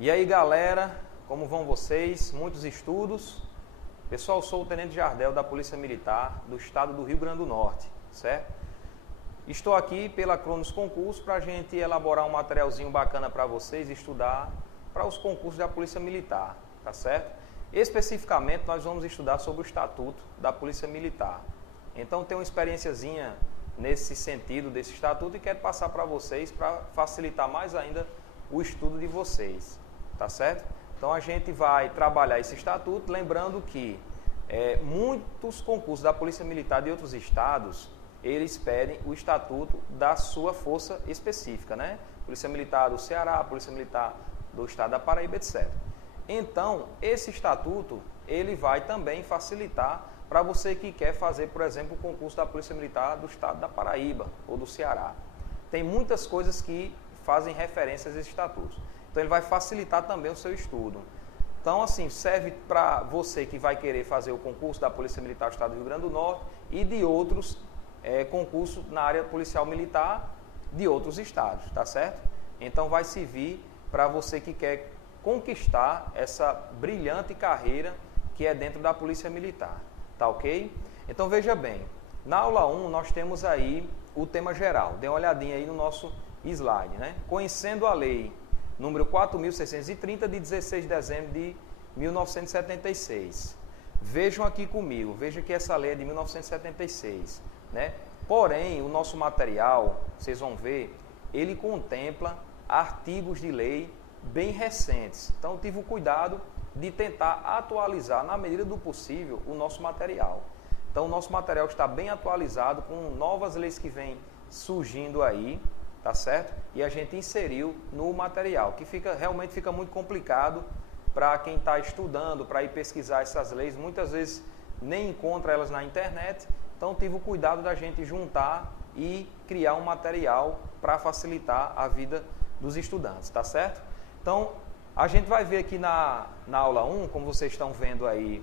E aí galera, como vão vocês? Muitos estudos? Pessoal, sou o Tenente Jardel da Polícia Militar do Estado do Rio Grande do Norte, certo? Estou aqui pela Cronos Concurso para a gente elaborar um materialzinho bacana para vocês estudar para os concursos da Polícia Militar, tá certo? Especificamente nós vamos estudar sobre o Estatuto da Polícia Militar. Então tem uma experiênciazinha nesse sentido desse Estatuto e quero passar para vocês para facilitar mais ainda o estudo de vocês, tá certo? Então a gente vai trabalhar esse Estatuto, lembrando que muitos concursos da Polícia Militar de outros estados, eles pedem o Estatuto da sua força específica, né? Polícia Militar do Ceará, Polícia Militar do Estado da Paraíba, etc. Então, esse Estatuto, ele vai também facilitar para você que quer fazer, por exemplo, o concurso da Polícia Militar do Estado da Paraíba ou do Ceará. Tem muitas coisas que fazem referência a esses estatutos. Então, ele vai facilitar também o seu estudo. Então, assim, serve para você que vai querer fazer o concurso da Polícia Militar do Estado do Rio Grande do Norte e de outros concursos na área policial militar de outros estados, tá certo? Então, vai servir para você que quer conquistar essa brilhante carreira que é dentro da Polícia Militar, tá ok? Então, veja bem, na aula 1 nós temos aí o tema geral. Dê uma olhadinha aí no nosso slide, né? Conhecendo a lei número 4.630 de 16 de dezembro de 1976. Vejam aqui comigo, vejam que essa lei é de 1976, né? Porém, o nosso material, vocês vão ver, ele contempla artigos de lei bem recentes. Então, eu tive o cuidado de tentar atualizar, na medida do possível, o nosso material. Então, o nosso material está bem atualizado com novas leis que vêm surgindo aí, tá certo? E a gente inseriu no material, que realmente fica muito complicado para quem está estudando, para ir pesquisar essas leis. Muitas vezes nem encontra elas na internet. Então, tive o cuidado da gente juntar e criar um material para facilitar a vida dos estudantes, tá certo? Então, a gente vai ver aqui na aula 1, como vocês estão vendo aí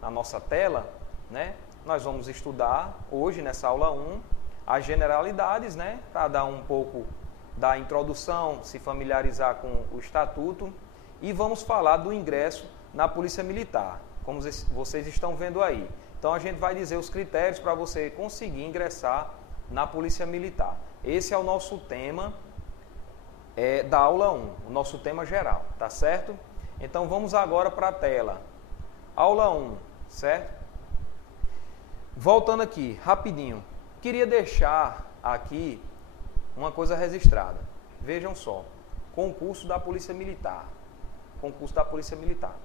na nossa tela, né? Nós vamos estudar hoje, nessa aula 1, as generalidades, né? Para dar um pouco da introdução, se familiarizar com o Estatuto. E vamos falar do ingresso na Polícia Militar, como vocês estão vendo aí. Então, a gente vai dizer os critérios para você conseguir ingressar na Polícia Militar. Esse é o nosso tema da aula 1, o nosso tema geral, tá certo? Então, vamos agora para a tela. Aula 1, certo? Voltando aqui, rapidinho. Queria deixar aqui uma coisa registrada. Vejam só, concurso da Polícia Militar. Concurso da Polícia Militar.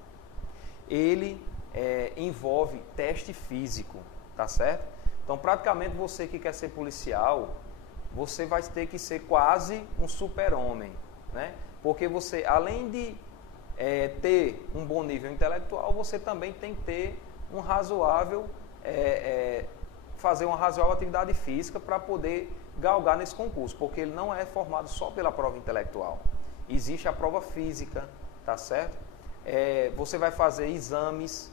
Ele envolve teste físico, tá certo? Então, praticamente, você que quer ser policial, você vai ter que ser quase um super-homem, né? Porque você, além de ter um bom nível intelectual, você também tem que ter um razoável, fazer uma razoável atividade física para poder galgar nesse concurso, porque ele não é formado só pela prova intelectual. Existe a prova física, tá certo? Você vai fazer exames,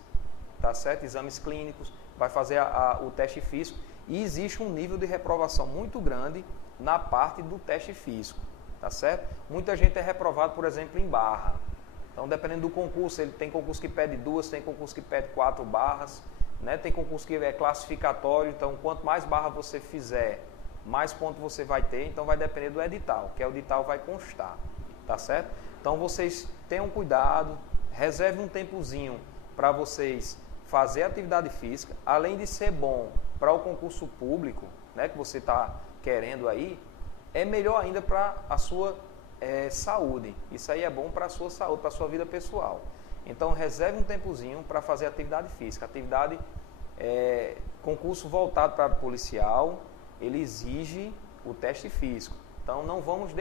tá certo? Exames clínicos, vai fazer o teste físico. E existe um nível de reprovação muito grande na parte do teste físico, tá certo? Muita gente é reprovado, por exemplo, em barra. Então, dependendo do concurso, ele tem concurso que pede 2, tem concurso que pede 4 barras, né? Tem concurso que é classificatório, então quanto mais barra você fizer, mais ponto você vai ter, então vai depender do edital, que o edital vai constar, tá certo? Então, vocês tenham cuidado, reserve um tempozinho para vocês fazer atividade física, além de ser bom para o concurso público, né, que você está querendo aí, é melhor ainda para a sua saúde. Isso aí é bom para a sua saúde, para a sua vida pessoal. Então, reserve um tempozinho para fazer atividade física. Concurso voltado para o policial, ele exige o teste físico. Então, não vamos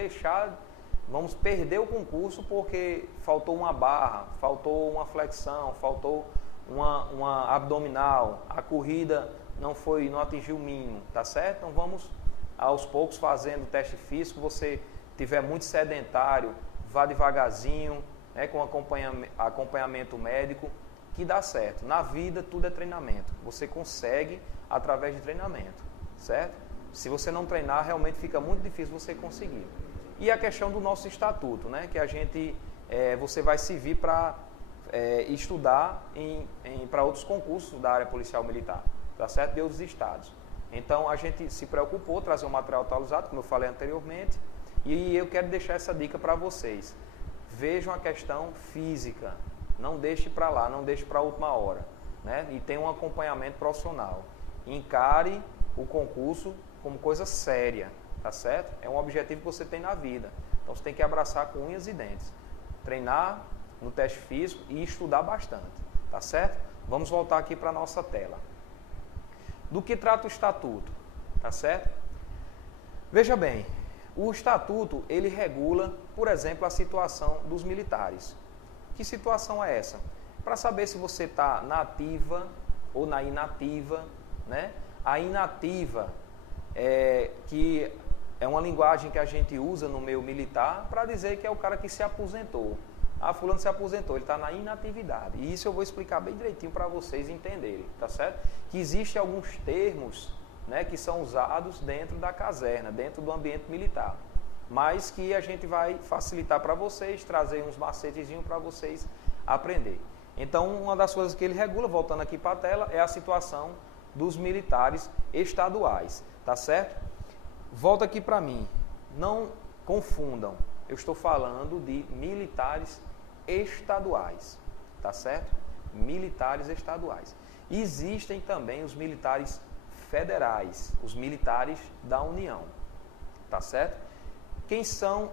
vamos perder o concurso porque faltou uma barra, faltou uma flexão, faltou uma abdominal, a corrida não atingiu o mínimo, tá certo? Então vamos aos poucos fazendo o teste físico. Você tiver muito sedentário, vá devagarzinho, né, com acompanhamento médico, que dá certo. Na vida tudo é treinamento, você consegue através de treinamento, certo? Se você não treinar, realmente fica muito difícil você conseguir. E a questão do nosso estatuto, né, que a gente você vai servir para estudar para outros concursos da área policial militar, tá certo? De outros estados. Então, a gente se preocupou, trazer um material atualizado, como eu falei anteriormente, e eu quero deixar essa dica para vocês. Vejam a questão física, não deixe para lá, não deixe para a última hora, né? E tenha um acompanhamento profissional. Encare o concurso como coisa séria, tá certo? É um objetivo que você tem na vida. Então, você tem que abraçar com unhas e dentes. Treinar no teste físico e estudar bastante, tá certo? Vamos voltar aqui para a nossa tela. Do que trata o estatuto, tá certo? Veja bem, o estatuto, ele regula, por exemplo, a situação dos militares. Que situação é essa? Para saber se você está na ativa ou na inativa, né? A inativa que é uma linguagem que a gente usa no meio militar para dizer que é o cara que se aposentou. Ah, fulano se aposentou, ele está na inatividade. E isso eu vou explicar bem direitinho para vocês entenderem, tá certo? Que existem alguns termos, né, que são usados dentro da caserna, dentro do ambiente militar. Mas que a gente vai facilitar para vocês, trazer uns macetezinhos para vocês aprender. Então, uma das coisas que ele regula, voltando aqui para a tela, é a situação dos militares estaduais, tá certo? Volta aqui para mim, não confundam, eu estou falando de militares estaduais, tá certo? Militares estaduais. Existem também os militares federais, os militares da União, tá certo? Quem são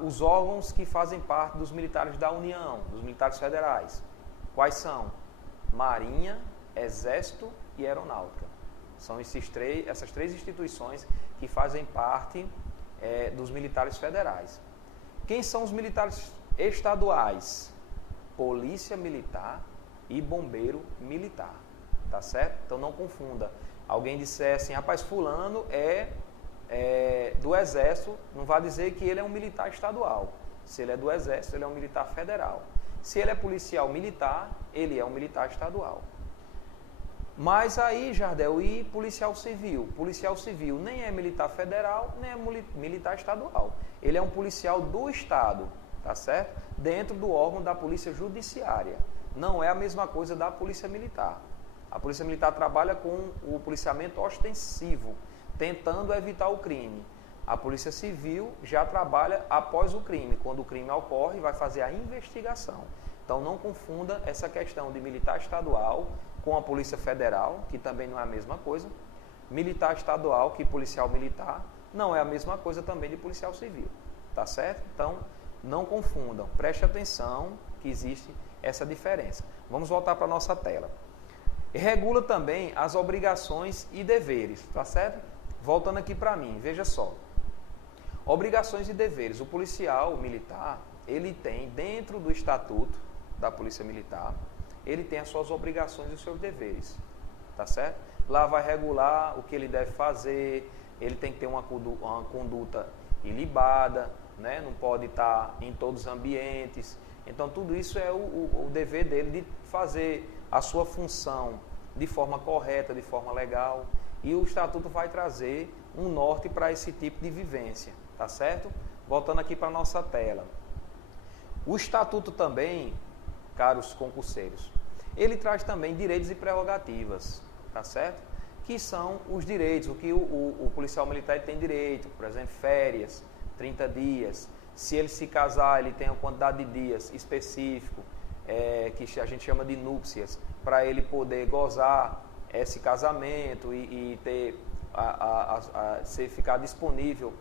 os órgãos que fazem parte dos militares da União, dos militares federais? Quais são? Marinha, Exército e Aeronáutica. São essas três instituições que fazem parte dos militares federais. Quem são os militares estaduais? Polícia Militar e Bombeiro Militar, tá certo? Então não confunda. Alguém disser assim, rapaz, fulano é do Exército, não vai dizer que ele é um militar estadual. Se ele é do Exército, ele é um militar federal. Se ele é policial militar, ele é um militar estadual. Mas aí, Jardel, e policial civil? Policial civil nem é militar federal, nem é militar estadual. Ele é um policial do Estado, tá certo? Dentro do órgão da Polícia Judiciária. Não é a mesma coisa da Polícia Militar. A Polícia Militar trabalha com o policiamento ostensivo, tentando evitar o crime. A Polícia Civil já trabalha após o crime. Quando o crime ocorre, vai fazer a investigação. Então, não confunda essa questão de militar estadual com a Polícia Federal, que também não é a mesma coisa. Militar estadual, que policial militar, não é a mesma coisa também de policial civil. Tá certo? Então, não confundam. Preste atenção que existe essa diferença. Vamos voltar para a nossa tela. Regula também as obrigações e deveres, tá certo? Voltando aqui para mim, veja só. Obrigações e deveres. O policial militar, ele tem dentro do estatuto da Polícia Militar, ele tem as suas obrigações e os seus deveres, tá certo? Lá vai regular o que ele deve fazer, ele tem que ter uma conduta ilibada, né? Não pode estar em todos os ambientes. Então, tudo isso é o dever dele de fazer a sua função de forma correta, de forma legal. E o Estatuto vai trazer um norte para esse tipo de vivência, tá certo? Voltando aqui para a nossa tela. O Estatuto também, caros concurseiros, ele traz também direitos e prerrogativas, tá certo? Que são os direitos, o que o policial militar tem direito, por exemplo, férias, 30 dias. Se ele se casar, ele tem uma quantidade de dias específico, que a gente chama de núpcias, para ele poder gozar esse casamento e ter ficar disponível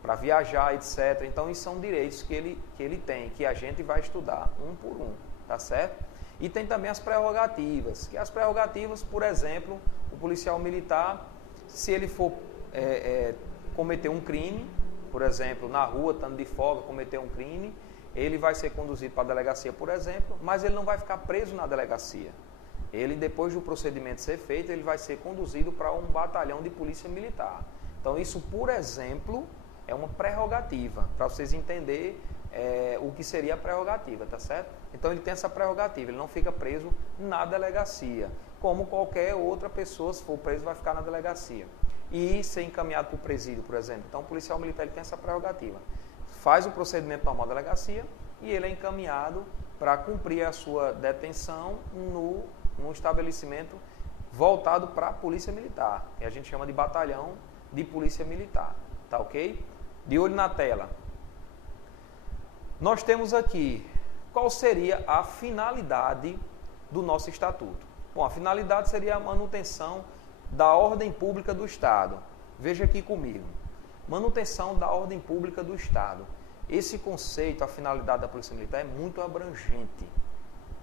para viajar, etc. Então, isso são direitos que ele tem, que a gente vai estudar um por um, tá certo? E tem também as prerrogativas, que as prerrogativas, por exemplo, o policial militar, se ele for cometer um crime, por exemplo, na rua, estando de folga, cometer um crime, ele vai ser conduzido para a delegacia, por exemplo, mas ele não vai ficar preso na delegacia. Ele, depois do procedimento ser feito, ele vai ser conduzido para um batalhão de polícia militar. Então, isso, por exemplo, é uma prerrogativa, para vocês entenderem o que seria a prerrogativa, tá certo? Então, ele tem essa prerrogativa, ele não fica preso na delegacia, como qualquer outra pessoa, se for preso, vai ficar na delegacia. E ser encaminhado para o presídio, por exemplo. Então, o policial militar ele tem essa prerrogativa. Faz o procedimento normal da delegacia, e ele é encaminhado para cumprir a sua detenção num estabelecimento voltado para a Polícia Militar, que a gente chama de batalhão de Polícia Militar, tá ok? De olho na tela. Nós temos aqui, qual seria a finalidade do nosso estatuto? Bom, a finalidade seria a manutenção da ordem pública do Estado. Veja aqui comigo. Manutenção da ordem pública do Estado. Esse conceito, a finalidade da Polícia Militar é muito abrangente.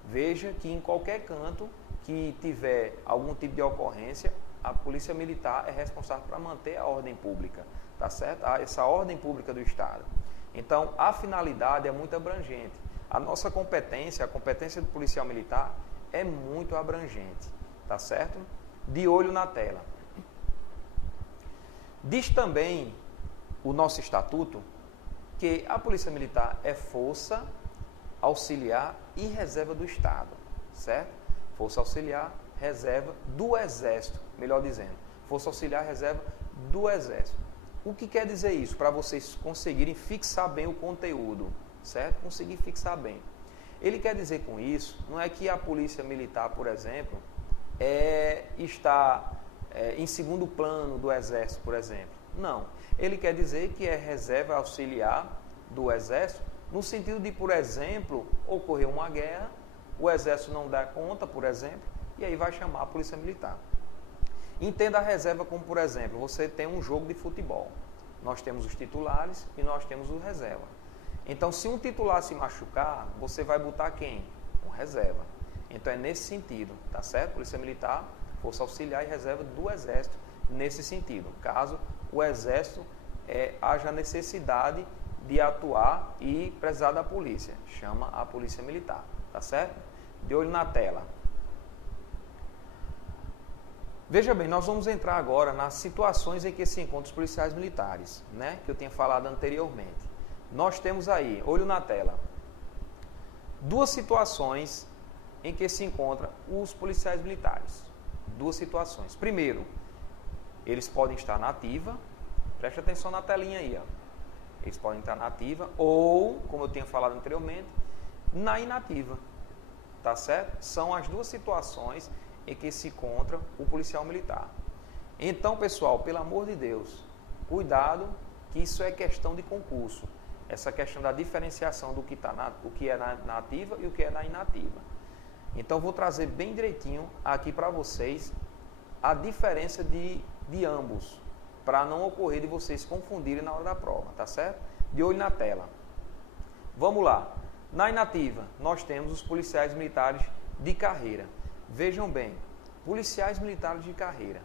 Veja que em qualquer canto que tiver algum tipo de ocorrência, a Polícia Militar é responsável para manter a ordem pública, tá certo? Essa ordem pública do Estado. Então, a finalidade é muito abrangente. A nossa competência, a competência do policial militar é muito abrangente, tá certo? De olho na tela. Diz também o nosso estatuto que a Polícia Militar é força auxiliar e reserva do Estado, certo? Força auxiliar, reserva do Exército, melhor dizendo. Força auxiliar, reserva do Exército. O que quer dizer isso? Para vocês conseguirem fixar bem o conteúdo, certo? Conseguir fixar bem. Ele quer dizer com isso, não é que a Polícia Militar, por exemplo, está em segundo plano do Exército, por exemplo. Não. Ele quer dizer que é reserva auxiliar do Exército, no sentido de, por exemplo, ocorrer uma guerra, o Exército não dá conta, por exemplo, e aí vai chamar a Polícia Militar. Entenda a reserva como, por exemplo, você tem um jogo de futebol. Nós temos os titulares e nós temos o reserva. Então, se um titular se machucar, você vai botar quem? Um reserva. Então, é nesse sentido, tá certo? Polícia Militar, força auxiliar e reserva do Exército, nesse sentido. Caso o Exército haja necessidade de atuar e precisar da polícia. Chama a Polícia Militar, tá certo? De olho na tela. Veja bem, nós vamos entrar agora nas situações em que se encontram os policiais militares, né? Que eu tinha falado anteriormente. Nós temos aí, olho na tela, duas situações em que se encontram os policiais militares. Duas situações. Primeiro, eles podem estar na ativa, preste atenção na telinha aí, ó. Eles podem estar na ativa ou, como eu tinha falado anteriormente, na inativa, tá certo? São as duas situações em que se encontra o policial militar. Então, pessoal, pelo amor de Deus, cuidado, que isso é questão de concurso. Essa questão da diferenciação do que, o que é na ativa e o que é na inativa. Então, vou trazer bem direitinho aqui para vocês a diferença de ambos, para não ocorrer de vocês confundirem na hora da prova, tá certo? De olho na tela. Vamos lá. Na inativa, nós temos os policiais militares de carreira. Vejam bem, policiais militares de carreira.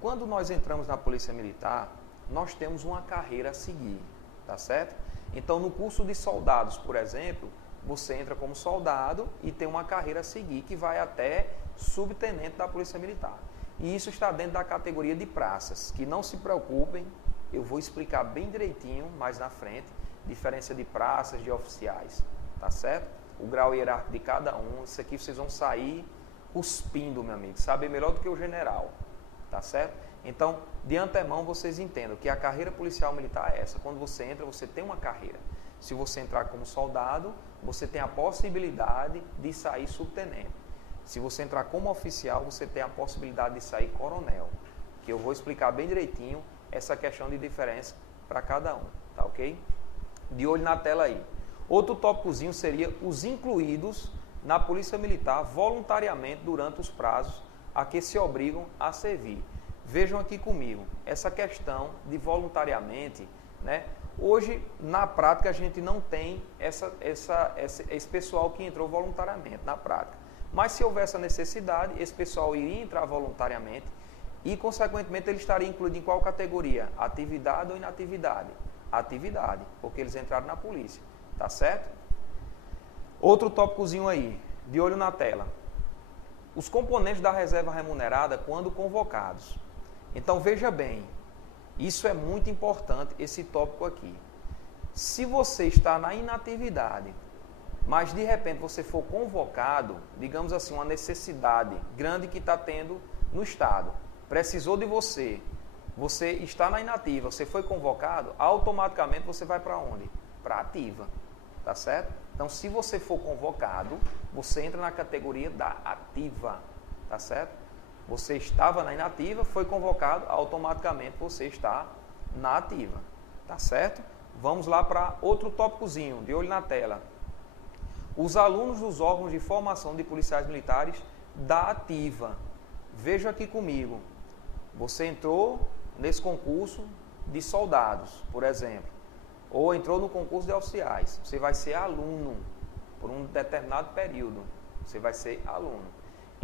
Quando nós entramos na Polícia Militar, nós temos uma carreira a seguir, tá certo? Então, no curso de soldados, por exemplo, você entra como soldado e tem uma carreira a seguir que vai até subtenente da Polícia Militar. E isso está dentro da categoria de praças, que não se preocupem, eu vou explicar bem direitinho mais na frente, diferença de praças, de oficiais, tá certo? O grau hierárquico de cada um, isso aqui vocês vão sair cuspindo, meu amigo, saber melhor do que o general, tá certo? Então, de antemão, vocês entendam que a carreira policial militar é essa. Quando você entra, você tem uma carreira. Se você entrar como soldado, você tem a possibilidade de sair subtenente. Se você entrar como oficial, você tem a possibilidade de sair coronel. Que eu vou explicar bem direitinho essa questão de diferença para cada um, tá ok? De olho na tela aí. Outro tópicozinho seria os incluídos na Polícia Militar voluntariamente durante os prazos a que se obrigam a servir. Vejam aqui comigo, essa questão de voluntariamente, né? Hoje, na prática, a gente não tem esse pessoal que entrou voluntariamente, na prática. Mas se houver essa necessidade, esse pessoal iria entrar voluntariamente e, consequentemente, ele estaria incluído em qual categoria? Atividade ou inatividade? Atividade, porque eles entraram na polícia, tá certo? Outro tópicozinho aí, de olho na tela. Os componentes da reserva remunerada quando convocados. Então, veja bem, isso é muito importante, esse tópico aqui. Se você está na inatividade, mas de repente você for convocado, digamos assim, uma necessidade grande que está tendo no Estado, precisou de você, você está na inativa, você foi convocado, automaticamente você vai para onde? Para ativa, tá certo? Então, se você for convocado, você entra na categoria da ativa, tá certo? Você estava na inativa, foi convocado, automaticamente você está na ativa, tá certo? Vamos lá para outro tópicozinho, de olho na tela. Os alunos dos órgãos de formação de policiais militares da ativa. Veja aqui comigo. Você entrou nesse concurso de soldados, por exemplo, ou entrou no concurso de oficiais. Você vai ser aluno por um determinado período. Você vai ser aluno.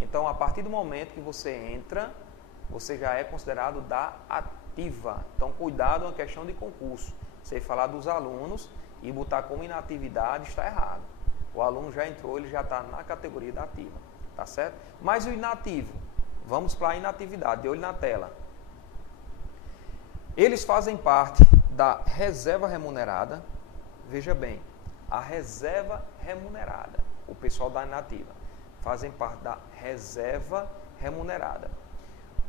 Então, a partir do momento que você entra, você já é considerado da ativa. Então, cuidado, é uma questão de concurso. Você falar dos alunos e botar como inatividade está errado. O aluno já entrou, ele já está na categoria da ativa, tá certo? Mas o inativo, vamos para a inatividade, de olho na tela. Eles fazem parte da reserva remunerada, veja bem, a reserva remunerada, o pessoal da inativa, fazem parte da reserva remunerada.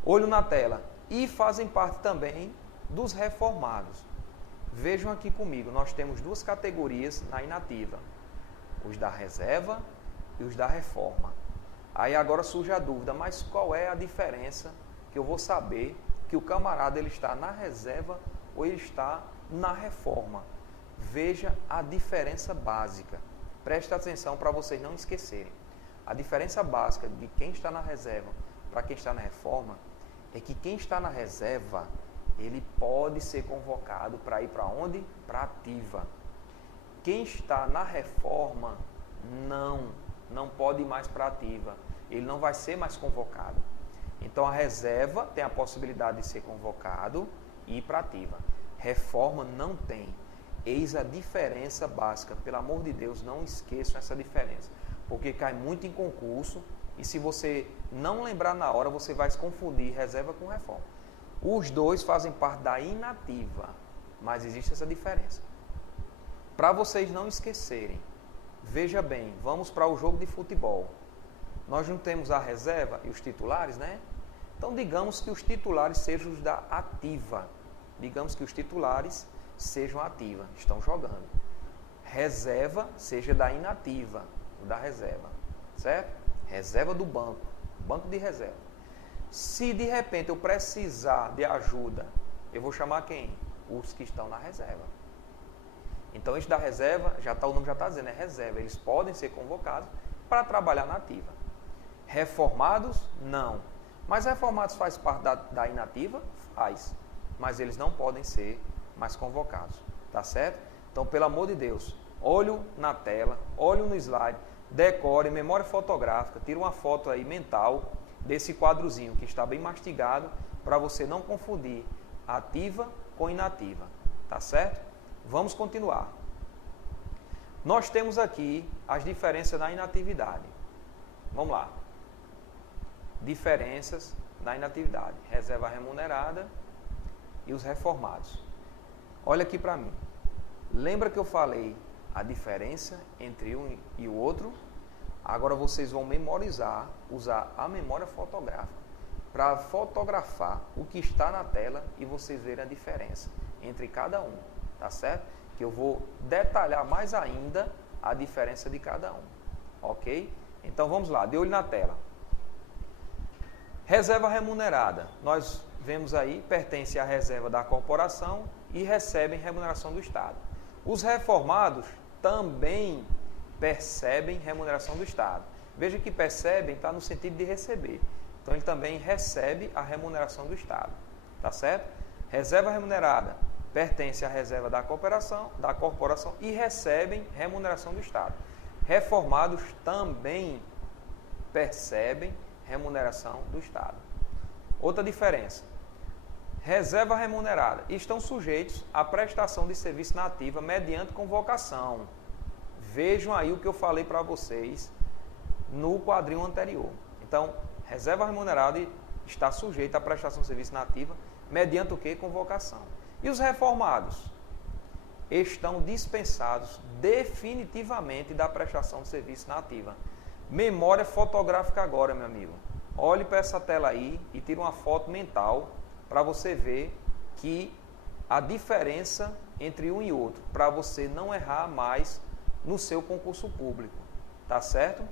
Olho na tela, e fazem parte também dos reformados. Vejam aqui comigo, nós temos duas categorias na inativa. Os da reserva e os da reforma. Aí agora surge a dúvida, mas qual é a diferença que eu vou saber que o camarada ele está na reserva ou ele está na reforma? Veja a diferença básica. Preste atenção para vocês não esquecerem. A diferença básica de quem está na reserva para quem está na reforma é que quem está na reserva, ele pode ser convocado para ir para onde? Para ativa. Quem está na reforma não pode ir mais para ativa. Ele não vai ser mais convocado. Então, a reserva tem a possibilidade de ser convocado e ir para ativa. Reforma não tem. Eis a diferença básica. Pelo amor de Deus, não esqueçam essa diferença. Porque cai muito em concurso e se você não lembrar na hora, você vai se confundir reserva com reforma. Os dois fazem parte da inativa, mas existe essa diferença. Para vocês não esquecerem, veja bem, vamos para o jogo de futebol. Nós não temos a reserva e os titulares, né? Então, digamos que os titulares sejam os da ativa. Digamos que os titulares sejam ativa, estão jogando. Reserva seja da inativa, o da reserva, certo? Reserva do banco, banco de reserva. Se de repente eu precisar de ajuda, eu vou chamar quem? Os que estão na reserva. Então, esse da reserva, o nome já está dizendo, é reserva. Eles podem ser convocados para trabalhar na ativa. Reformados, não. Mas reformados faz parte da inativa? Faz. Mas eles não podem ser mais convocados. Tá certo? Então, pelo amor de Deus, olho na tela, olho no slide, decore, memória fotográfica, tira uma foto aí mental desse quadrozinho que está bem mastigado para você não confundir ativa com inativa. Tá certo? Vamos continuar. Nós temos aqui as diferenças na inatividade. Vamos lá. Diferenças na inatividade. Reserva remunerada e os reformados. Olha aqui para mim. Lembra que eu falei a diferença entre um e o outro? Agora vocês vão memorizar, usar a memória fotográfica para fotografar o que está na tela e vocês verem a diferença entre cada um. Tá certo? Que eu vou detalhar mais ainda a diferença de cada um. Ok? Então vamos lá, de olho na tela. Reserva remunerada. Nós vemos aí, pertence à reserva da corporação e recebem remuneração do Estado. Os reformados também percebem remuneração do Estado. Veja que percebem está no sentido de receber. Então ele também recebe a remuneração do Estado. Tá certo? Reserva remunerada. Pertence à reserva da corporação e recebem remuneração do Estado. Reformados também percebem remuneração do Estado. Outra diferença. Reserva remunerada. Estão sujeitos à prestação de serviço na ativa mediante convocação. Vejam aí o que eu falei para vocês no quadrinho anterior. Então, reserva remunerada está sujeita à prestação de serviço na ativa mediante o quê? Convocação. E os reformados estão dispensados definitivamente da prestação de serviço na ativa. Memória fotográfica agora, meu amigo. Olhe para essa tela aí e tire uma foto mental para você ver que a diferença entre um e outro, para você não errar mais no seu concurso público, tá certo?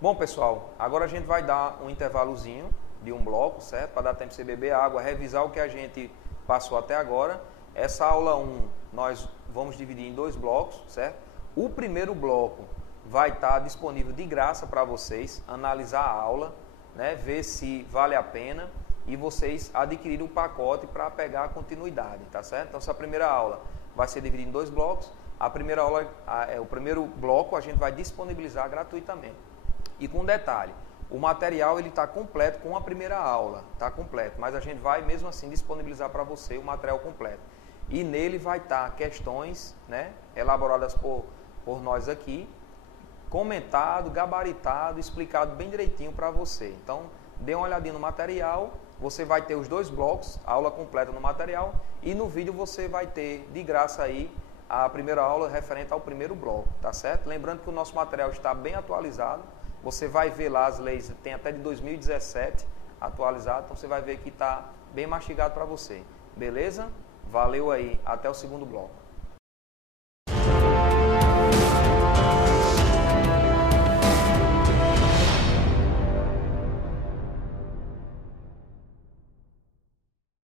Bom, pessoal, agora a gente vai dar um intervalozinho de um bloco, certo? Para dar tempo de você beber água, revisar o que a gente passou até agora. Essa aula 1 nós vamos dividir em 2 blocos, certo? O primeiro bloco vai estar disponível de graça para vocês, analisar a aula, né? Ver se vale a pena e vocês adquirirem o pacote para pegar a continuidade, tá certo? Então, essa primeira aula vai ser dividida em 2 blocos. A primeira aula, o primeiro bloco a gente vai disponibilizar gratuitamente. E com detalhe, o material ele está completo com a primeira aula, está completo, mas a gente vai mesmo assim disponibilizar para você o material completo. E nele vai estar questões, né, elaboradas por nós aqui, comentado, gabaritado, explicado bem direitinho para você. Então, dê uma olhadinha no material, você vai ter os 2 blocos, a aula completa no material, e no vídeo você vai ter de graça aí a primeira aula referente ao primeiro bloco, tá certo? Lembrando que o nosso material está bem atualizado, você vai ver lá as leis, tem até de 2017 atualizado, então você vai ver que está bem mastigado para você. Beleza? Valeu aí, até o segundo bloco.